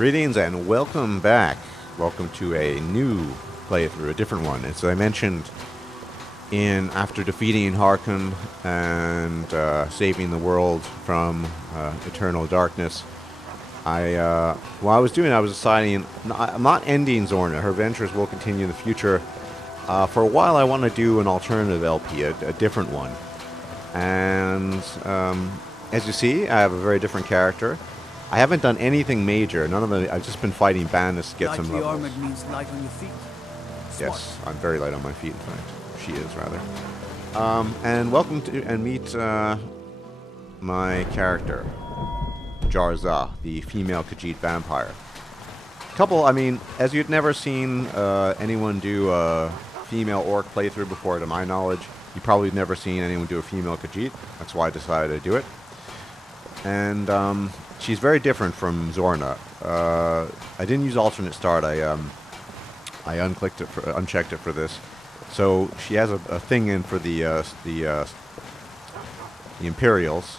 Greetings and welcome back. Welcome to a new playthrough, a different one. As I mentioned, after defeating Harkon and saving the world from eternal darkness, while I was doing it, I was deciding I'm not ending Zorna. Her adventures will continue in the future. For a while, I want to do an alternative LP, a different one. And as you see, I have a very different character. I haven't done anything major. None of them. I've just been fighting bandits to get some levels. Armored means light on your feet. Smart. Yes, I'm very light on my feet. In fact, she is rather. And welcome to meet my character, Jhar'za, the female Khajiit vampire. I mean, as you'd never seen anyone do a female orc playthrough before, to my knowledge, you probably never seen anyone do a female Khajiit. That's why I decided to do it. And she's very different from Zorna. I didn't use alternate start. I unchecked it for this. So she has a thing in for the Imperials.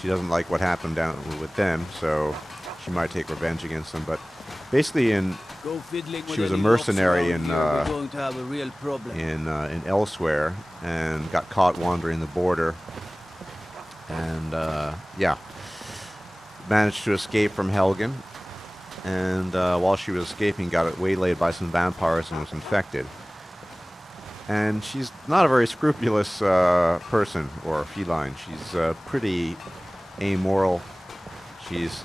She doesn't like what happened down with them, so she might take revenge against them. But basically, she was a mercenary in Elsewhere and got caught wandering the border. And yeah, managed to escape from Helgen. And while she was escaping, got waylaid by some vampires and was infected. And she's not a very scrupulous person or feline. She's pretty amoral. She's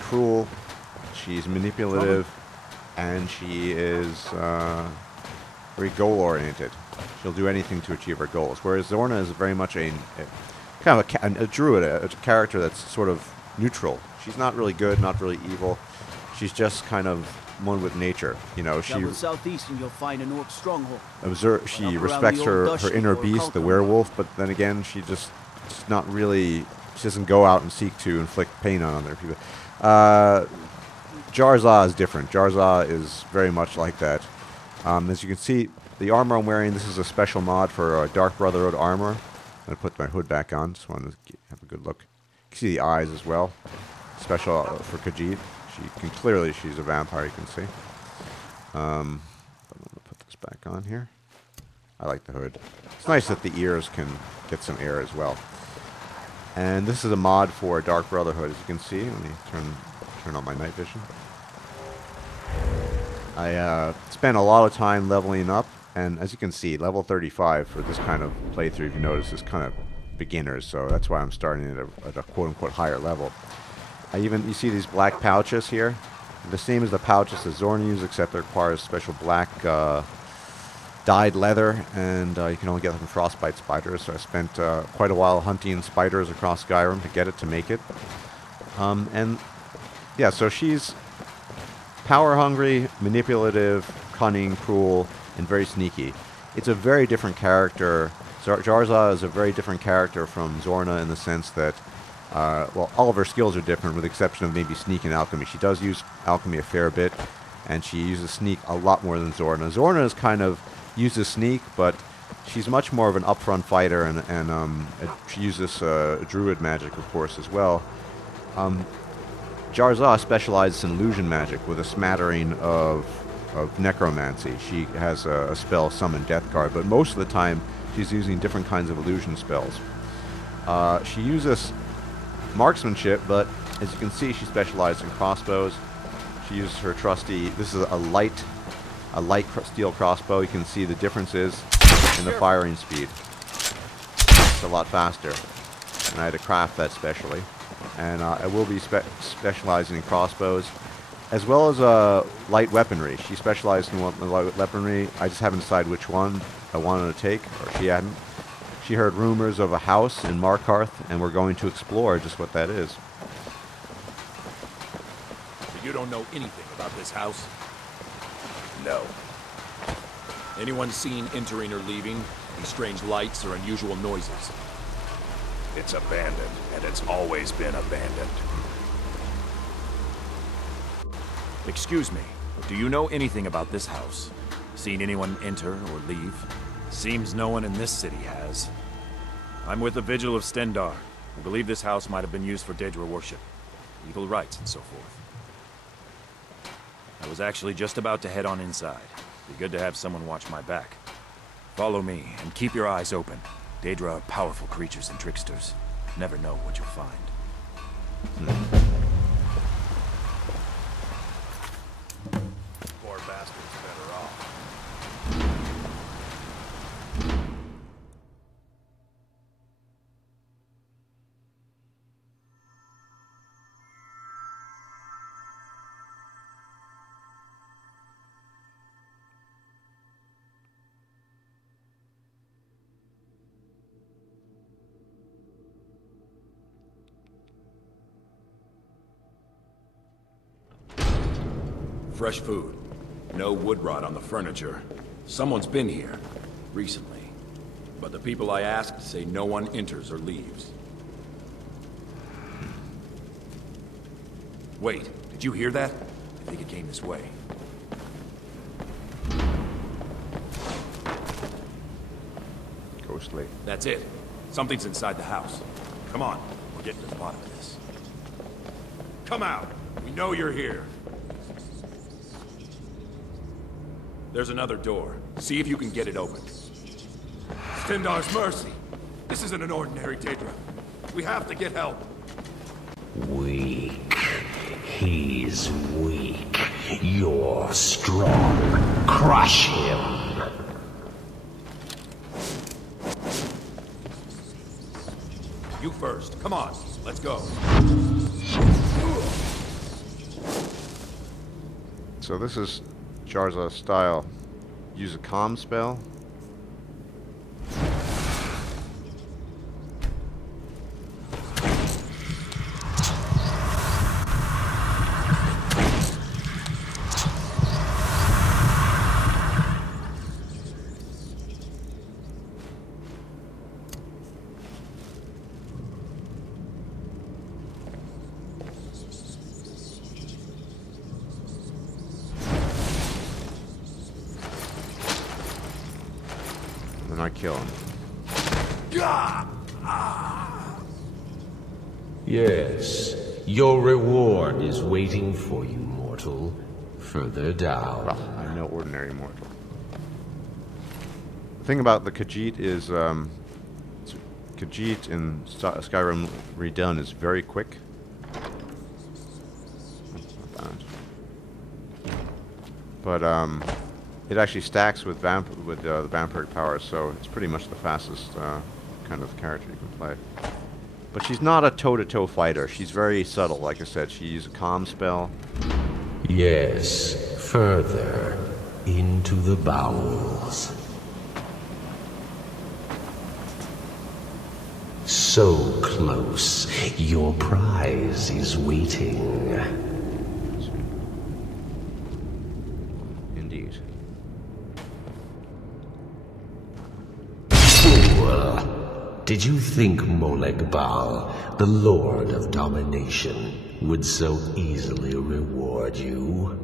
cruel. She's manipulative, and she is very goal-oriented. She'll do anything to achieve her goals. Whereas Zorna is very much a kind of a druid, a character that's sort of neutral. She's not really good, not really evil. She's just kind of one with nature. You know, southeast and you'll find an orc stronghold. She respects her inner beast, the werewolf, but then again, she's not really. She doesn't go out and seek to inflict pain on other people. Jhar'za is different. Jhar'za is very much like that. As you can see, the armor I'm wearing, this is a special mod for Dark Brotherhood armor. I'm going to put my hood back on. Just wanted to have a good look. You can see the eyes as well. Special for Khajiit. She's a vampire, you can see. I'm going to put this back on here. I like the hood. It's nice that the ears can get some air as well. And this is a mod for Dark Brotherhood, as you can see. Let me turn on my night vision. I spent a lot of time leveling up, and as you can see, level 35 for this kind of playthrough, if you notice, is kind of beginners, so that's why I'm starting at a quote-unquote higher level. You see these black pouches here? The same as the pouches that Zorna uses, except it requires special black dyed leather, and you can only get them from frostbite spiders, so I spent quite a while hunting spiders across Skyrim to get it, to make it. And yeah, so she's power-hungry, manipulative, cunning, cruel, and very sneaky. It's a very different character. Jhar'za is a very different character from Zorna in the sense that, well, all of her skills are different with the exception of maybe sneak and alchemy. She does use alchemy a fair bit, and she uses sneak a lot more than Zorna. Zorna is kind of uses sneak, but she's much more of an upfront fighter, and she uses druid magic, of course, as well. Jhar'za specializes in illusion magic with a smattering of necromancy. She has a spell, Summon Death Guard, but most of the time she's using different kinds of illusion spells. She uses marksmanship, but as you can see, she specializes in crossbows. She uses her trusty. This is a light steel crossbow. You can see the differences in the firing speed. It's a lot faster, and I had to craft that specially. And I will be specializing in crossbows, as well as light weaponry. She specialized in light weaponry. I just haven't decided which one I wanted to take, or she hadn't. She heard rumors of a house in Markarth, and we're going to explore just what that is. So you don't know anything about this house? No. Anyone seen entering or leaving? Any strange lights or unusual noises? It's abandoned, and it's always been abandoned. Excuse me, do you know anything about this house? Seen anyone enter or leave? Seems no one in this city has. I'm with the Vigil of Stendarr. I believe this house might have been used for Daedra worship. equal rights and so forth. I was actually just about to head on inside. Be good to have someone watch my back. Follow me, and keep your eyes open. Daedra are powerful creatures and tricksters. Never know what you'll find. Poor bastard's better off. Fresh food. No wood rot on the furniture. Someone's been here. Recently. But the people I asked say no one enters or leaves. Wait, did you hear that? I think it came this way. Ghostly. That's it. Something's inside the house. Come on, we're getting to the bottom of this. Come out! We know you're here. There's another door. See if you can get it open. Stendar's mercy! This isn't an ordinary Daedra. We have to get help. Weak. He's weak. You're strong. Crush him. You first. Come on, let's go. So this is Jhar'za style. Use a calm spell. And I kill him. Yes, your reward is waiting for you, mortal. Further down. Well, I'm no ordinary mortal. The thing about the Khajiit is, Khajiit in Skyrim redone is very quick. But it actually stacks with the vampiric powers, so it's pretty much the fastest kind of character you can play. But she's not a toe-to-toe fighter. She's very subtle. Like I said, she uses a calm spell. Yes, further into the bowels. So close, your prize is waiting. Indeed. Fool! Did you think Molag, the Lord of Domination, would so easily reward you?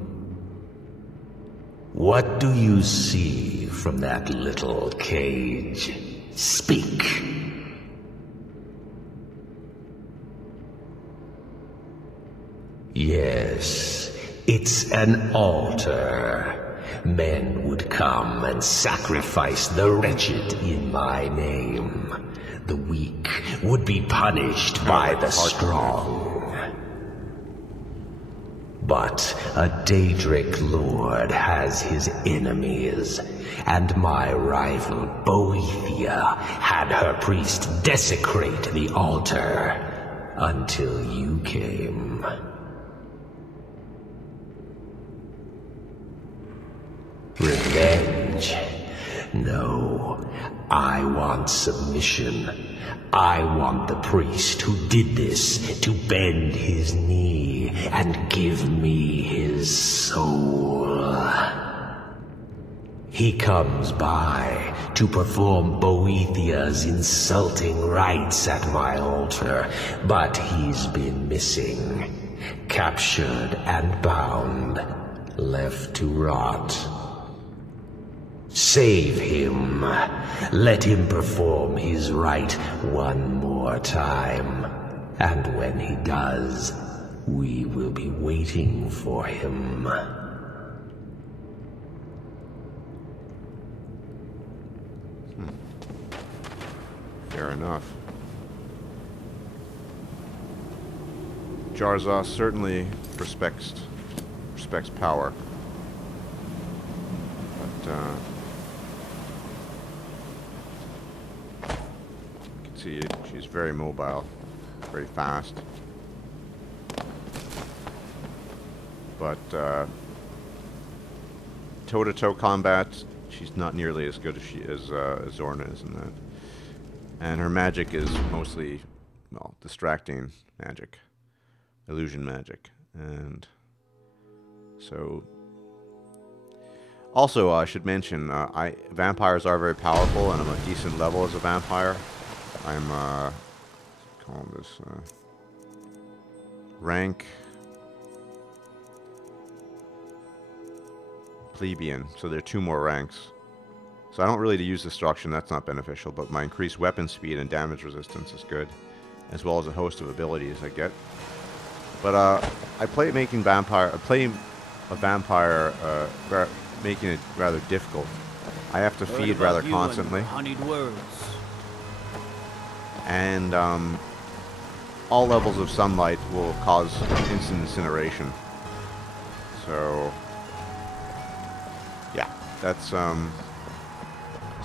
What do you see from that little cage? Speak! Yes, it's an altar. Men would come and sacrifice the wretched in my name. The weak would be punished by the strong. But a Daedric lord has his enemies, and my rival Boethia had her priest desecrate the altar until you came. Revenge? No, I want submission. I want the priest who did this to bend his knee and give me his soul. He comes by to perform Boethia's insulting rites at my altar, but he's been missing, captured and bound, left to rot. Save him. Let him perform his rite one more time. And when he does, We will be waiting for him. Fair enough. Jhar'za certainly respects power. But you can see she's very mobile, very fast. But toe-to-toe combat, she's not nearly as good as Zorna is in that. And her magic is mostly, well, distracting magic, illusion magic, and so. Also, I should mention, vampires are very powerful, and I'm a decent level as a vampire. I'm call this rank plebeian, so there are 2 more ranks. So I don't really use destruction, that's not beneficial, but my increased weapon speed and damage resistance is good, as well as a host of abilities I get. But I play making a vampire, making it rather difficult. I have to feed rather constantly. Honeyed words. And all levels of sunlight will cause instant incineration. So yeah, that's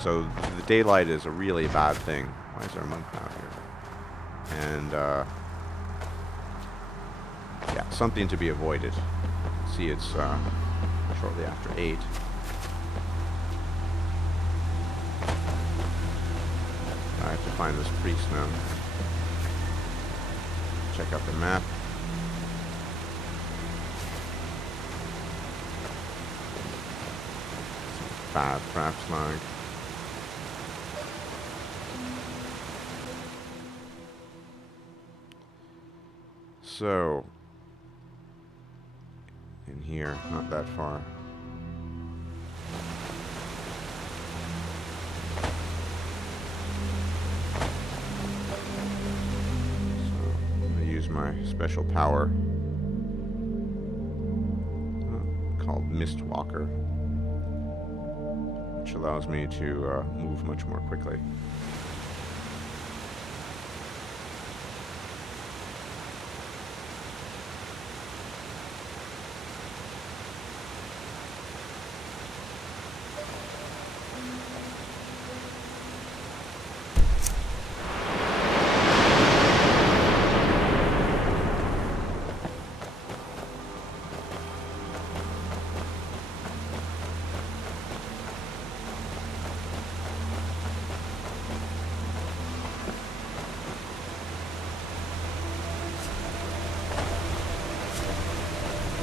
so the daylight is a really bad thing. Why is there a monk out here? And yeah, something to be avoided. See, it's shortly after 8. I have to find this priest now. Check out the map. Bad traps lag. So, in here, not that far. So, I'm going to use my special power called Mistwalker, which allows me to move much more quickly.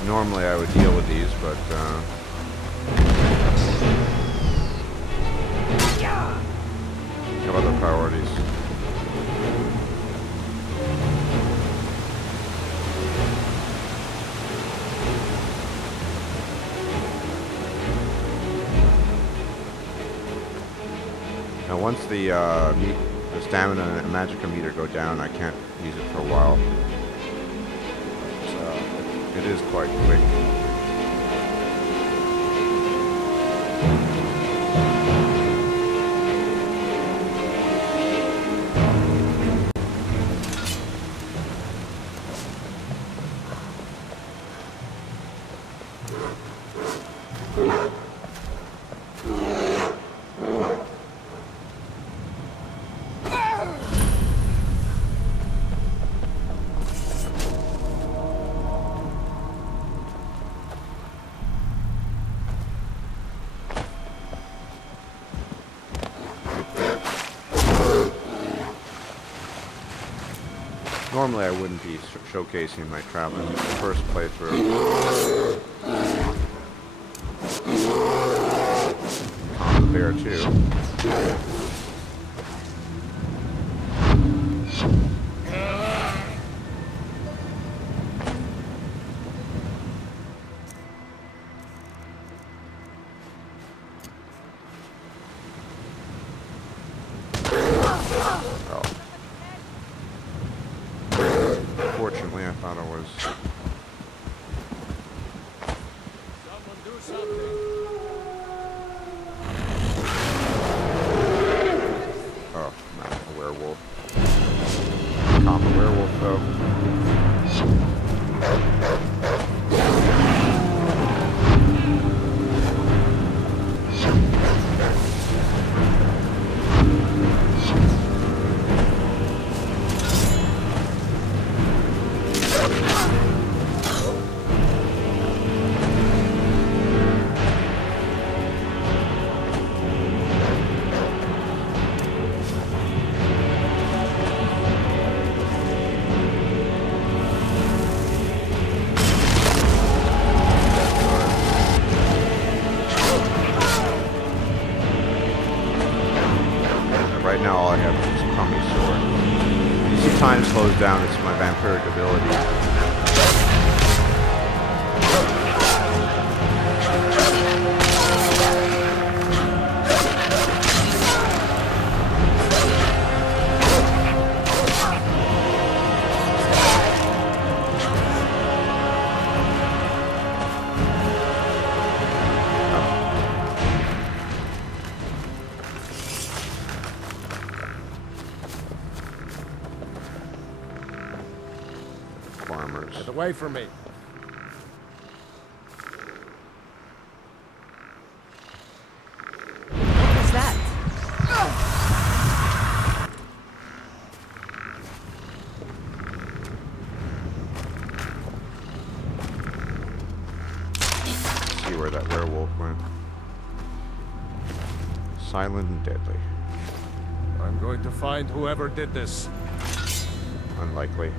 Normally I would deal with these, but have other priorities. Now once the stamina and magicka meter go down, I can't use it for a while. It is quite quick. Normally I wouldn't be showcasing my traveling in the first playthrough. On the bear too. Fortunately, I thought I was down is my vampiric ability. Get away from me. What was that? See where that werewolf went. Silent and deadly. I'm going to find whoever did this. Unlikely.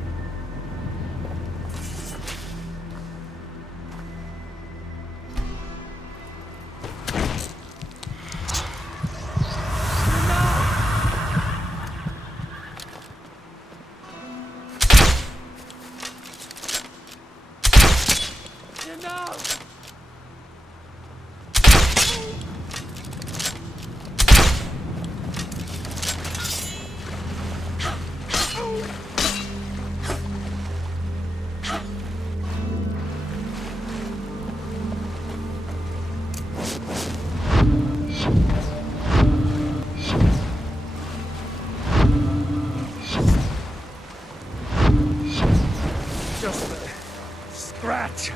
Just a scratch. I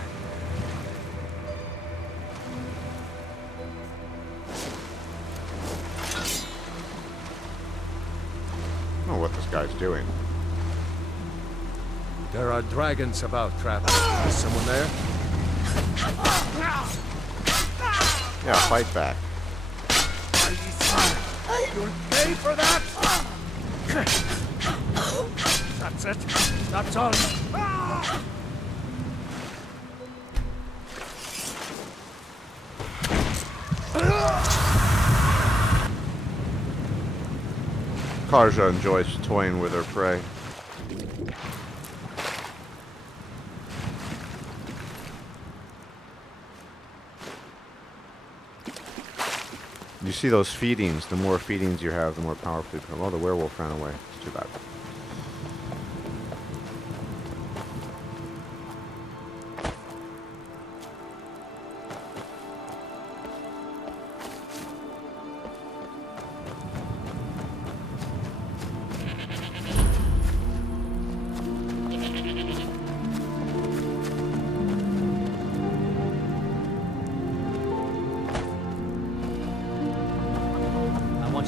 don't know what this guy's doing. There are dragons about, Travis. Is someone there? Yeah, fight back. You'll pay for that! That's it. That's all. Jhar'za enjoys toying with her prey. You see those feedings. The more feedings you have, the more powerful you become. Oh, the werewolf ran away. It's too bad.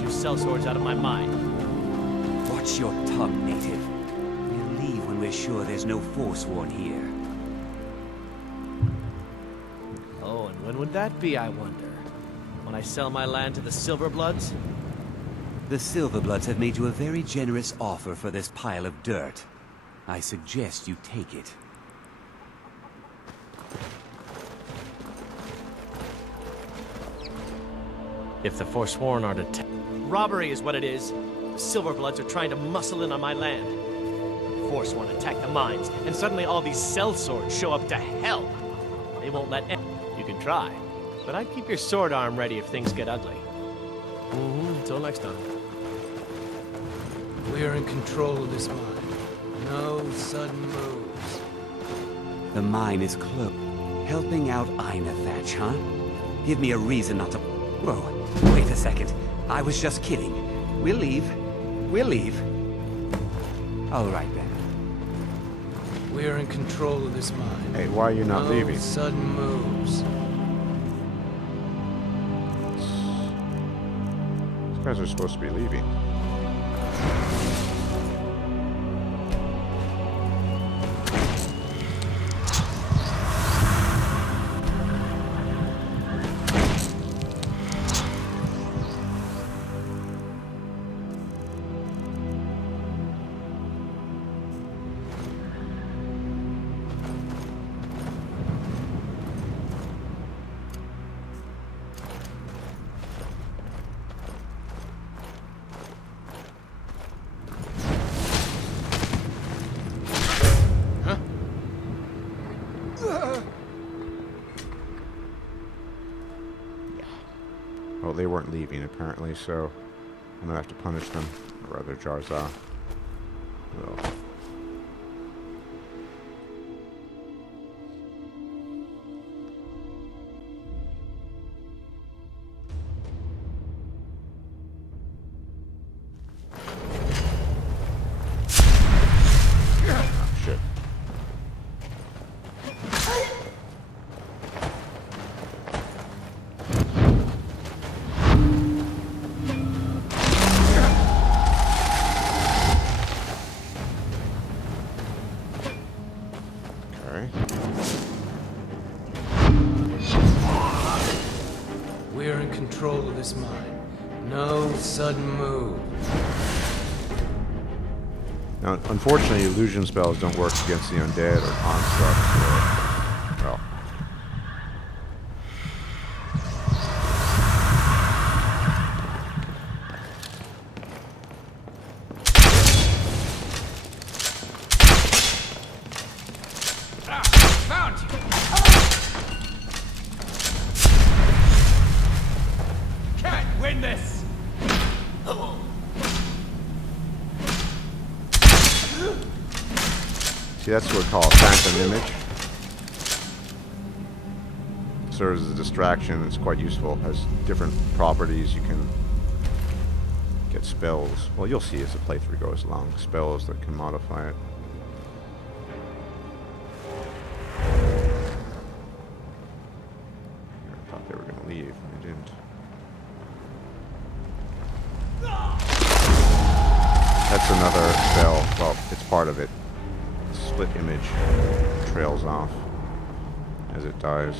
Sellswords out of my mind. Watch your tongue, native. We'll leave when we're sure there's no Forsworn here. Oh, and when would that be, I wonder? When I sell my land to the Silverbloods? The Silverbloods have made you a very generous offer for this pile of dirt. I suggest you take it. If the Forsworn are to robbery is what it is. The Silverbloods are trying to muscle in on my land. The Forsworn attack the mines, and suddenly all these sellswords show up to hell. They won't let You can try, but I'd keep your sword arm ready if things get ugly. Until next time. We're in control of this mine. No sudden moves. The mine is closed. Helping out Ina Thatch, huh? Give me a reason not to... Whoa, wait a second. I was just kidding. We'll leave. We'll leave. All right, then. We're in control of this mine. Hey, why are you not leaving? No sudden moves. These guys are supposed to be leaving. they weren't leaving apparently, so I'm gonna have to punish them, or rather Jhar'za will. We're in control of this mine. No sudden move. Now, unfortunately, illusion spells don't work against the undead or constructs, or, well... Found you! Can't win this! See, that's what we call a phantom image. Serves as a distraction. It's quite useful. Has different properties. You can get spells. Well, you'll see as the playthrough goes along. Spells that can modify it. I thought they were going to leave, and they didn't. That's another spell. Well, it's part of it. Split image trails off as it dies.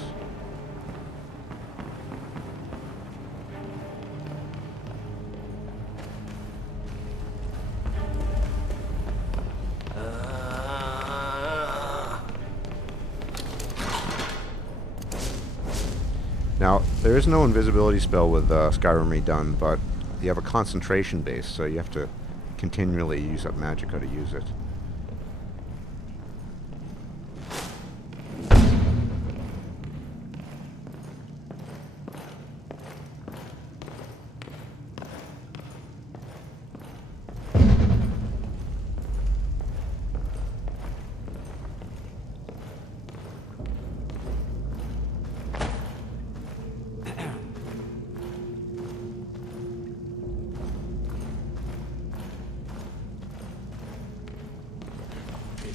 Now, there is no invisibility spell with Skyrim redone, but you have a concentration base, so you have to continually use up magicka to use it.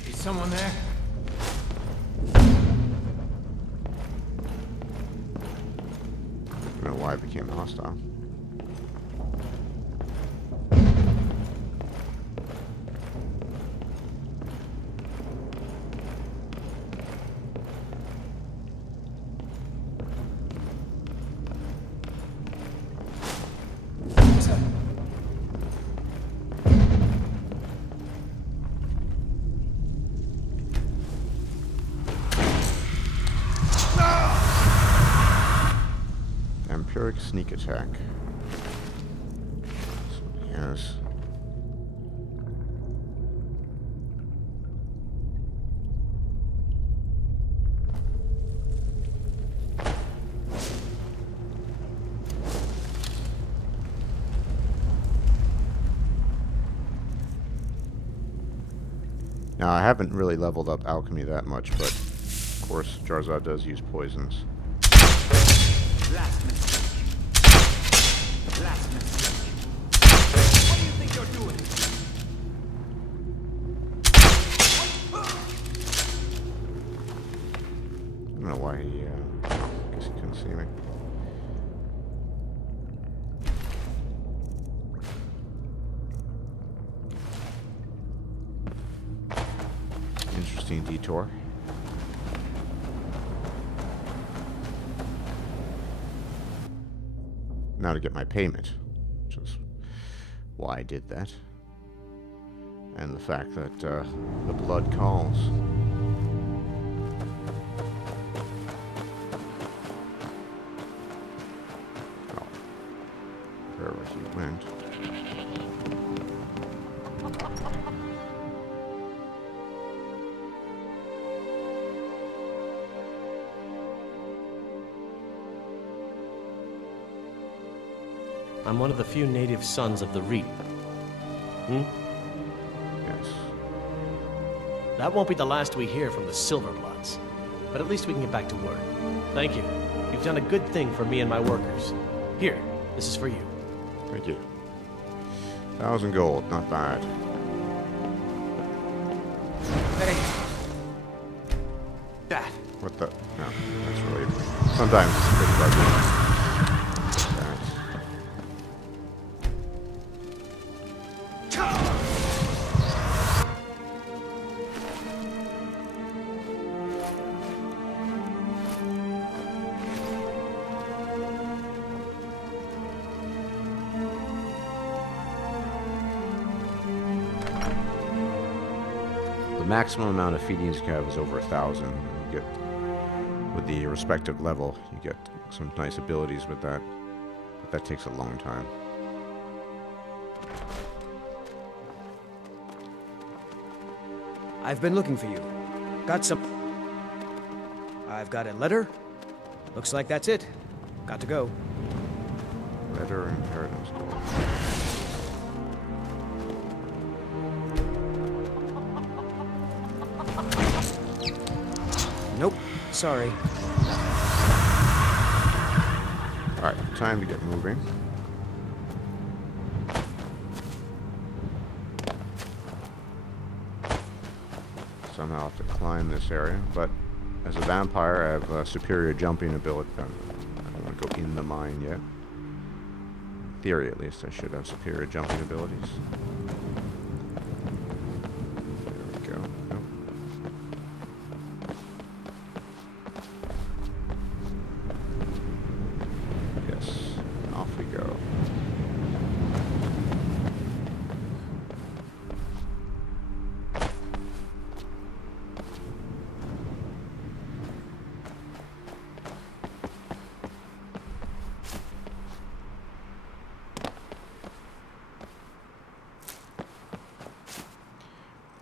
Is someone there? I don't know why it became hostile. Vampiric sneak attack. So he has. Now, I haven't really leveled up alchemy that much, but of course Jhar'za does use poisons. Last mistake. Last mistake. What do you think you're doing? I don't know why he, I guess he couldn't see me. Interesting detour. Now to get my payment, which is why I did that. And the fact that the blood calls. Oh, wherever he went. I'm one of the few native sons of the Reap. Hmm? Yes. That won't be the last we hear from the Silverbloods. But at least we can get back to work. Thank you. You've done a good thing for me and my workers. Here, this is for you. Thank you. 1,000 gold, not bad. Hey. That. What the? No, that's really. Sometimes it's a bit buggy. The maximum amount of feedings you can have is over 1,000. You get, with the respective level, you get some nice abilities with that. But that takes a long time. I've been looking for you. Got some... I've got a letter. Looks like that's it. Got to go. Letter and Paradise Gold. Nope. Sorry. Alright, time to get moving. Somehow I have to climb this area, but as a vampire I have superior jumping ability. I don't want to go in the mine yet. In theory, at least, I should have superior jumping abilities. There we go. Nope. Yes, off we go.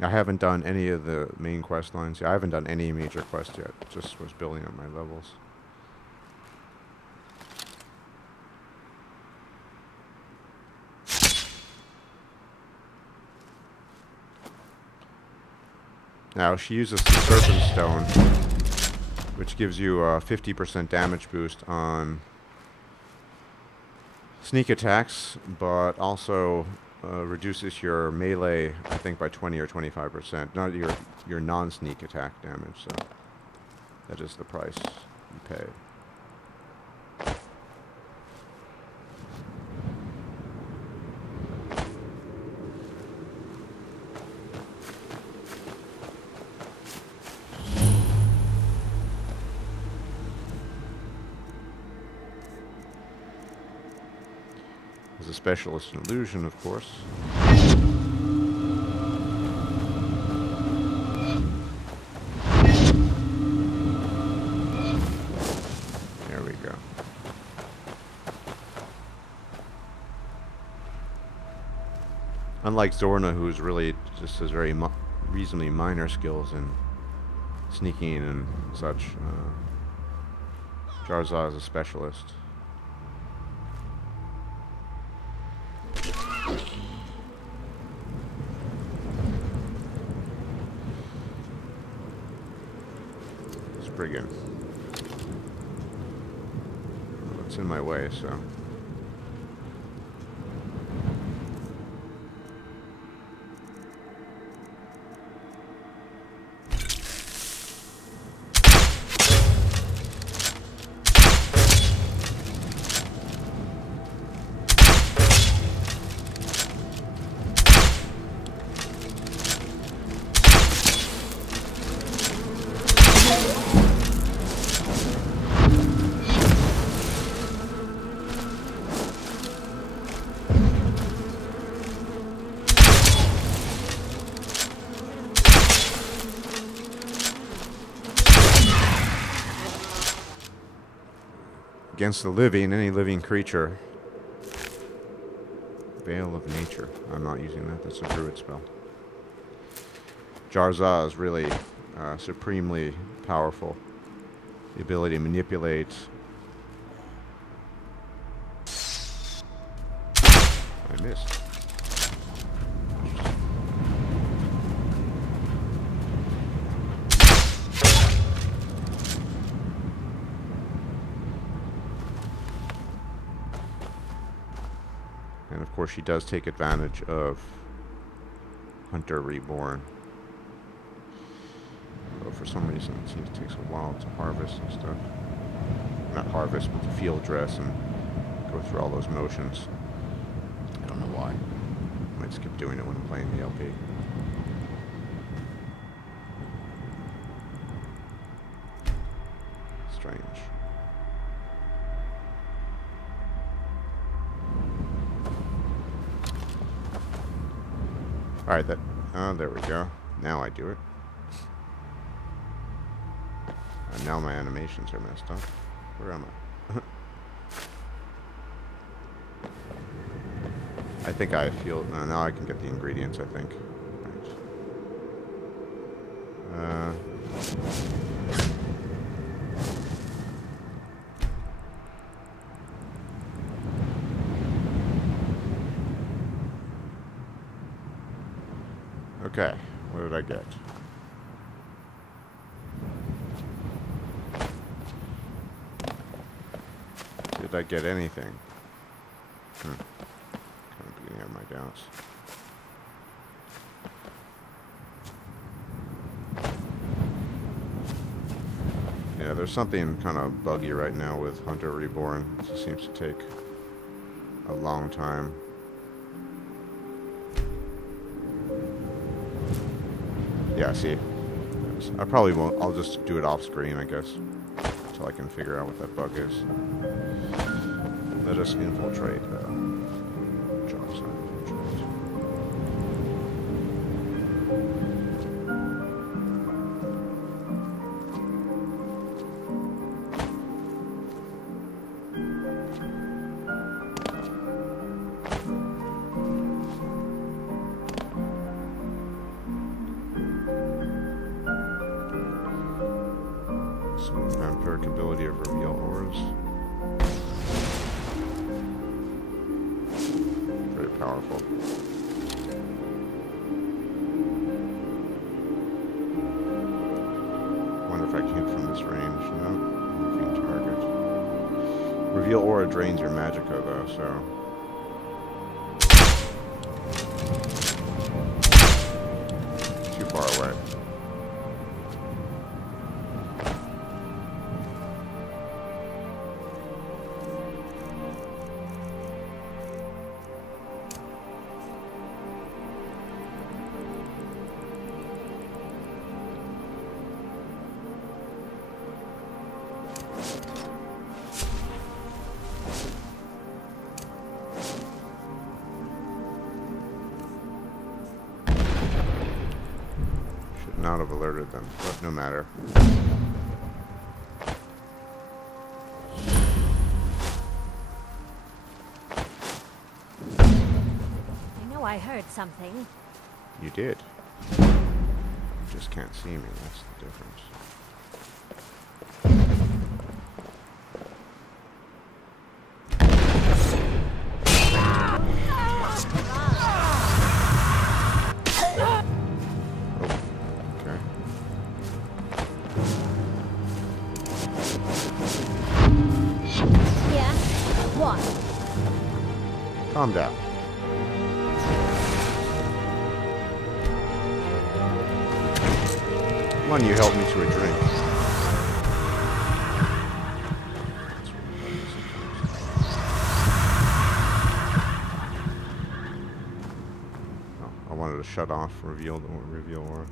I haven't done any of the main quest lines. I haven't done any major quests yet. Just was building up my levels. Now she uses the Serpent Stone, which gives you a 50% damage boost on sneak attacks, but also reduces your melee, I think, by 20 or 25%. Not your non-sneak attack damage. So that is the price you pay. As a specialist in illusion, of course. There we go. Unlike Zorna, who's really just has very reasonably minor skills in sneaking and such, Jhar'za is a specialist. Brigand. It's in my way, so. Against the living, any living creature. Veil of Nature. I'm not using that. That's a druid spell. Jhar'za is really supremely powerful. The ability to manipulate I missed. And of course she does take advantage of Hunter Reborn. But for some reason it seems it takes a while to harvest and stuff. Not harvest, but to field dress and go through all those motions. I don't know why. I might skip doing it when I'm playing the LP. Strange. Alright, that... Oh, there we go. Now I do it. And now my animations are messed up. Where am I? I think I feel... now I can get the ingredients, I think. Right. Okay, what did I get? Did I get anything? Kind of beginning of my doubts. Yeah, there's something kind of buggy right now with Hunter Reborn. It just seems to take a long time. Yeah, see, I probably won't. I'll just do it off screen, I guess, until I can figure out what that bug is. Let us infiltrate. Jhar'za infiltrate. Some vampiric ability of reveal auras. Very powerful. Wonder if I can hit from this range. No. Moving target. Reveal aura drains your magicka though, so. Too far away. Not have alerted them, but no matter. I know I heard something. You did. You just can't see me, that's the difference. Calm down. Come on, you help me to a drink. Oh, I wanted to shut off reveal aura.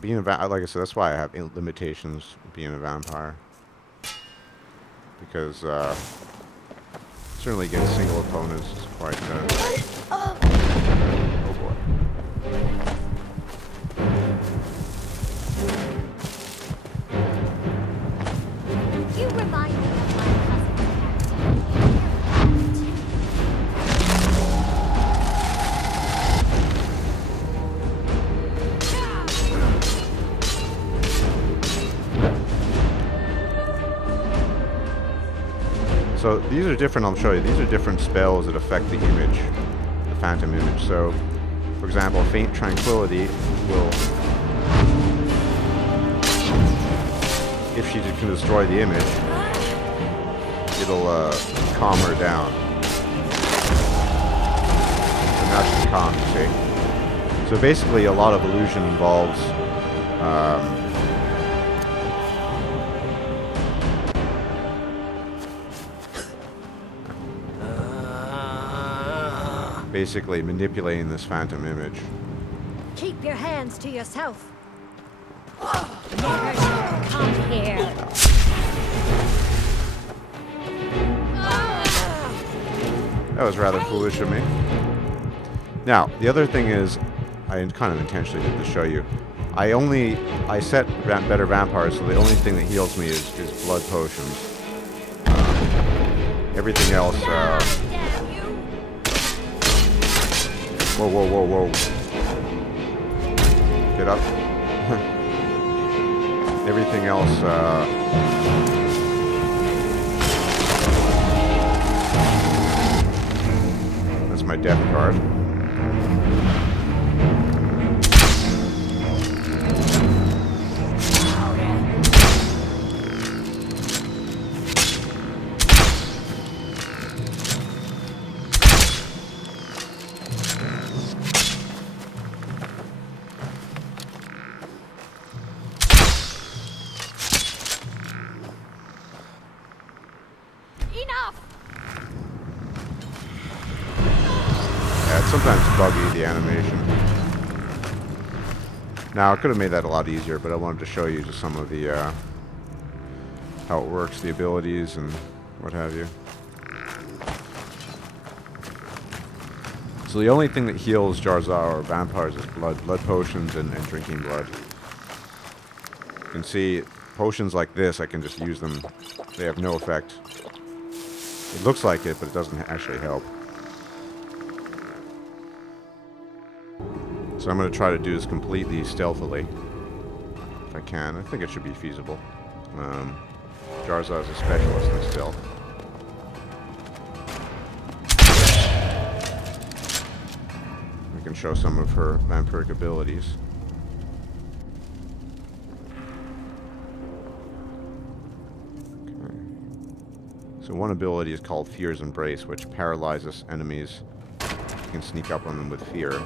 Being a like I said, that's why I have limitations being a vampire. Because certainly against single opponents is quite oh boy. You remind me of my cousin. So these are different, I'll show you. These are different spells that affect the image, the phantom image. So, for example, Faint Tranquility will, if she can destroy the image, it'll calm her down. So now she's calm, you see? So basically a lot of illusion involves basically manipulating this phantom image. Keep your hands to yourself. Never shall come here. That was rather foolish of me. Now, the other thing is, I kind of intentionally did to show you. I set better vampires, so the only thing that heals me is blood potions. Everything else, whoa, whoa, whoa, whoa. Get up. Everything else, that's my death card. Sometimes buggy, the animation. Now, I could have made that a lot easier, but I wanted to show you just some of the, how it works, the abilities, and what have you. So the only thing that heals Jhar'za or vampires is blood potions and drinking blood. You can see, potions like this, I can just use them. They have no effect. It looks like it, but it doesn't actually help. So I'm going to try to do this completely stealthily, if I can. I think it should be feasible. Jhar'za is a specialist in stealth. We can show some of her vampiric abilities. Okay. So one ability is called Fear's Embrace, which paralyzes enemies. You can sneak up on them with fear.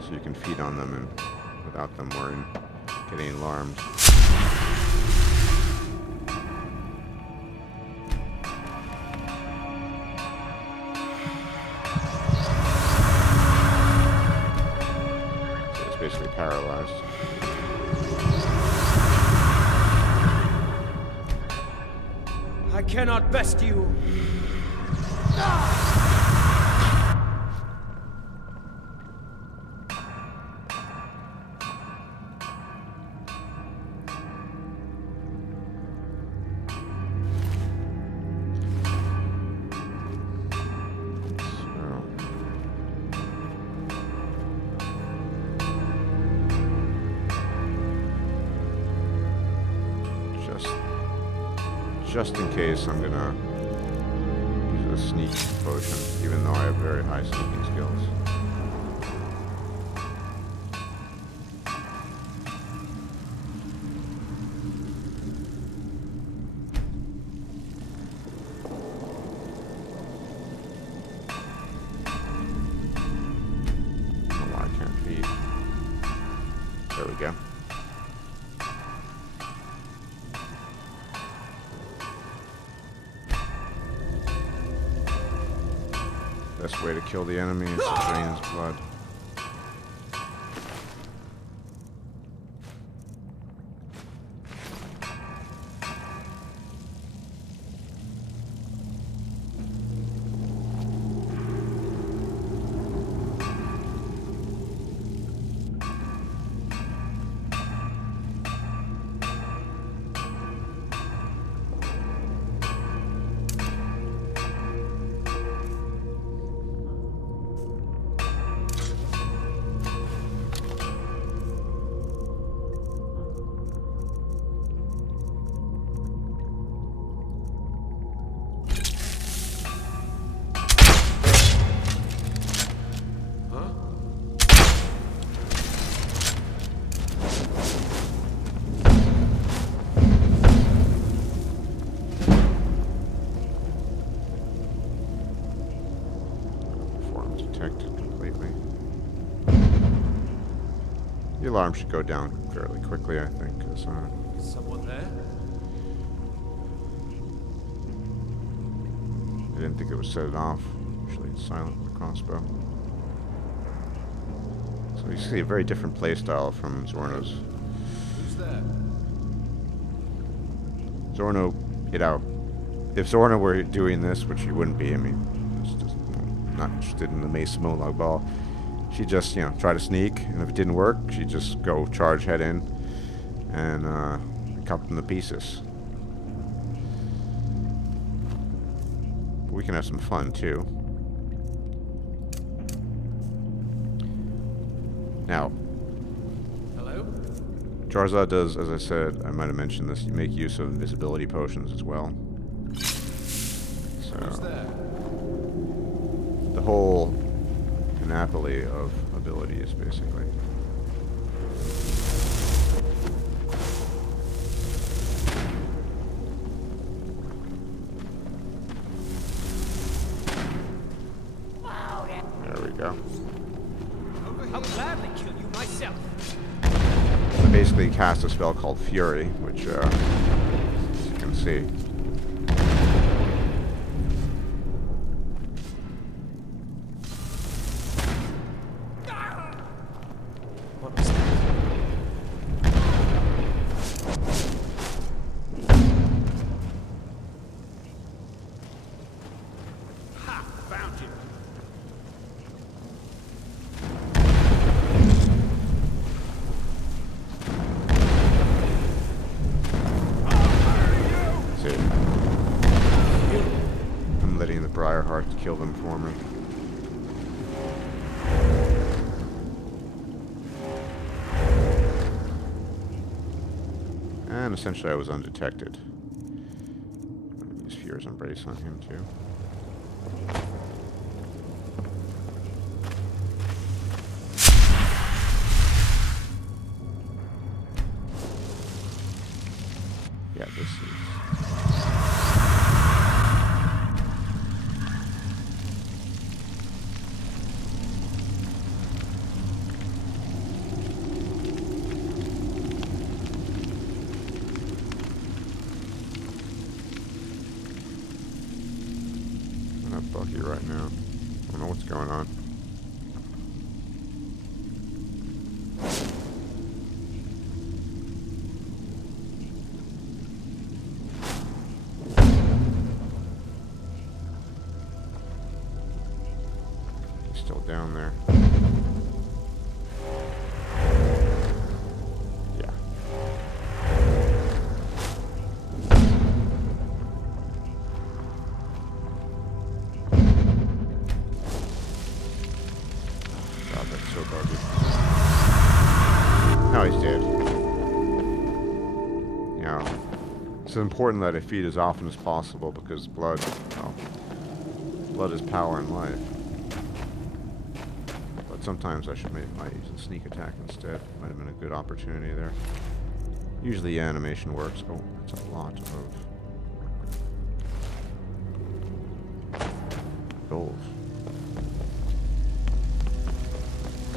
So you can feed on them and without them worrying, getting alarmed. So it's basically paralyzed. I cannot best you. Just in case, I'm gonna use a sneak potion, even though I have very high sneaking skills. Oh, I can't feed. There we go. Best way to kill the enemy is to drain his blood. alarm should go down fairly quickly, I think. Cause, Someone there? I didn't think it would set it off. Usually it's silent with the crossbow. So you see a very different playstyle from Zorna's. Who's there? Zorna, you know, if Zorna were doing this, which he wouldn't be, I mean, just not interested in the Mace Molag ball, she'd just, you know, try to sneak, and if it didn't work, she'd just go charge head in and cut them to pieces. But we can have some fun too. Now, Hello? Jhar'za does, as I said, I might have mentioned this, you make use of invisibility potions as well. So, Who's there? the whole panoply of abilities, basically. There we go. I'll gladly kill you myself. I basically cast a spell called Fury, which, as you can see. What was that? Ha! Found you. See. I'm letting the Briarheart kill them for me. And essentially I was undetected. Use Fear's Embrace on him too. Yeah, this is... I'm not buggy right now. I don't know what's going on. He's still down there. Yeah. God, that's so buggy. Now he's dead. You know, it's important that I feed as often as possible because blood, well, blood is power in life. But sometimes I might use a sneak attack instead. Might have been a good opportunity there. Usually the animation works. Oh, that's a lot of gold.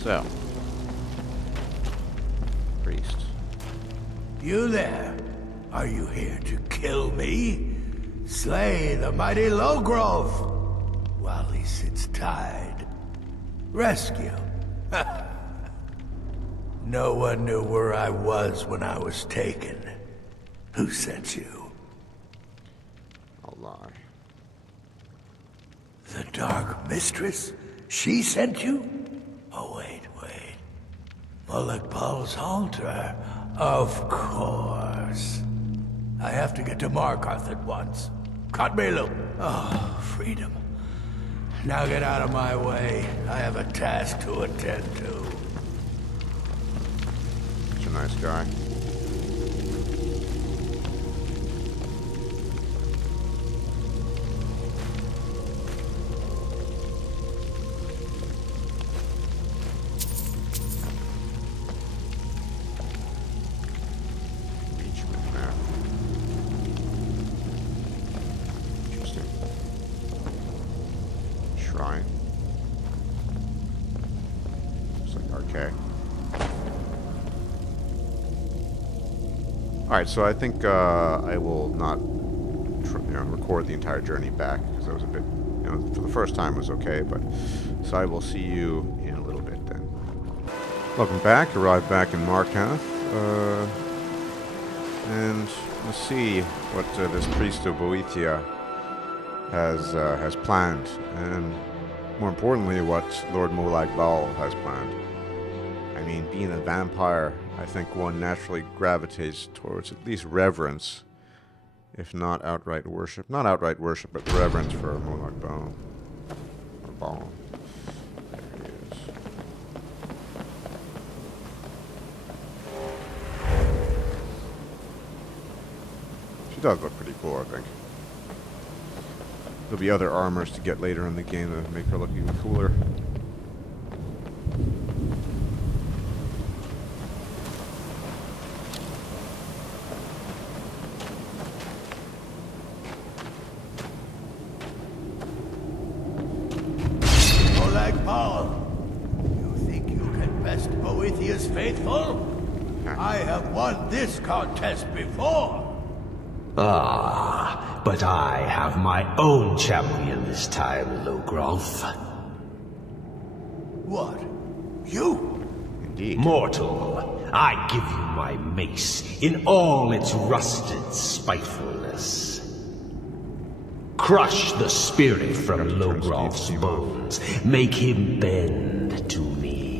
So, priest. You there? Are you here to kill me? Slay the mighty Lowgrove while he sits tied. Rescue. No one knew where I was when I was taken. Who sent you? I'll lie. The Dark Mistress? She sent you? Oh, wait. Molag Bal's altar. Of course. I have to get to Markarth at once. Cut me loose. Oh, freedom. Now get out of my way. I have a task to attend to. Such a nice guy. Beachman map. Interesting. Shrine. Looks like archaic. Alright, so I think I will not record the entire journey back, because that was a bit, for the first time was okay, but so I will see you in a little bit then. Welcome back. Arrived back in Markarth, and let's see what this priest of Boethia has planned, and more importantly, what Lord Molag Bal has planned. I mean, being a vampire, I think one naturally gravitates towards at least reverence, if not outright worship. Not outright worship, but reverence for Molag Bal. Or Bal. There he is. She does look pretty cool, I think. There'll be other armors to get later in the game that make her look even cooler. Molag Bal, you think you can best Boethia's faithful? I have won this contest before. Ah, but I have my own champion this time, Logrolf. What? You? Indeed. Mortal, I give you my mace in all its rusted spitefulness. Crush the spirit from Logrolf's bones. Make him bend to me.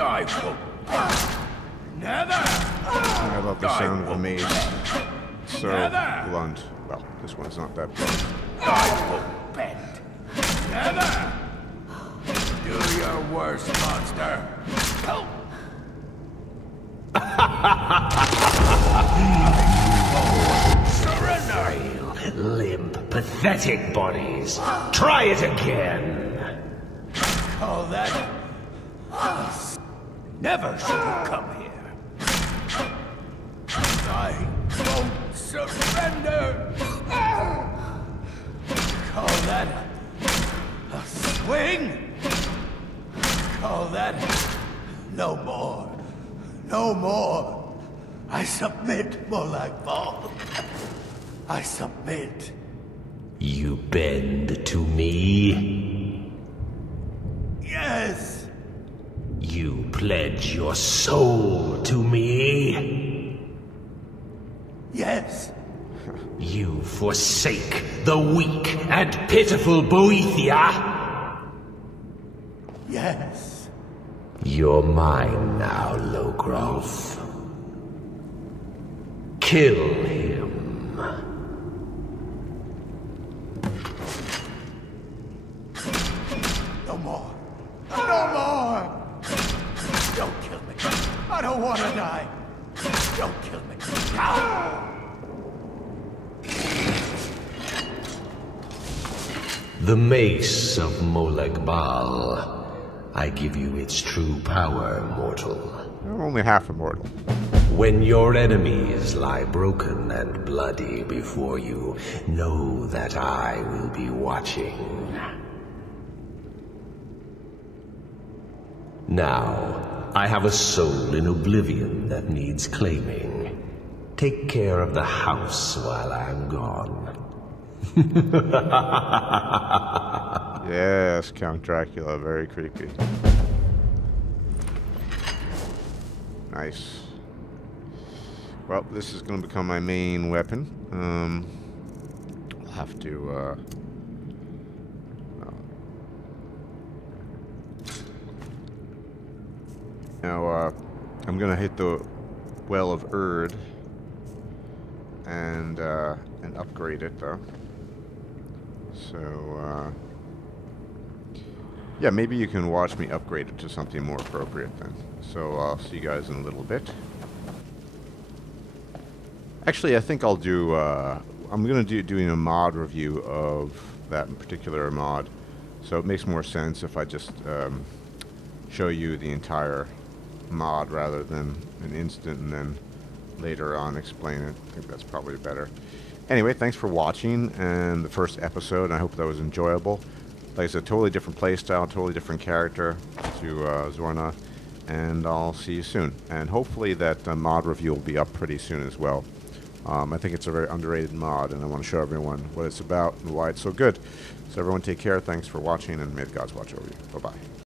I will. Never! I love the sound of a mace. It's so blunt. Well, this one's not that blunt. I will bend. Never! Do your worst, monster. Help! Surrender! Limp, pathetic bodies. Try it again. Call that... Never should have come here. I won't surrender. Call that a swing? Call that no more. No more. I submit, Molag Bal. I submit. You bend to me? Yes. You pledge your soul to me? Yes. You forsake the weak and pitiful Boethia? Yes. You're mine now, Logrolf. Kill him. No more. No more! Don't kill me. I don't want to die. Don't kill me. Ah! The Mace of Molag Bal. I give you its true power, mortal. You're only half immortal. When your enemies lie broken and bloody before you, know that I will be watching. Now, I have a soul in oblivion that needs claiming. Take care of the house while I'm gone. Yes, Count Dracula, very creepy. Nice. Well, this is going to become my main weapon. I'll have to, Now, I'm going to hit the Well of Erd and upgrade it, though. So, yeah, maybe you can watch me upgrade it to something more appropriate then. So I'll see you guys in a little bit. Actually, I think I'll do, I'm going to doing a mod review of that particular mod. So it makes more sense if I just show you the entire mod rather than an instant and then later on explain it. I think that's probably better. Anyway, thanks for watching and the first episode. I hope that was enjoyable. Like I said, totally different playstyle, totally different character to Zorna. And I'll see you soon. And hopefully that mod review will be up pretty soon as well. I think it's a very underrated mod, and I want to show everyone what it's about and why it's so good. So everyone take care, thanks for watching, and may the gods watch over you. Bye-bye.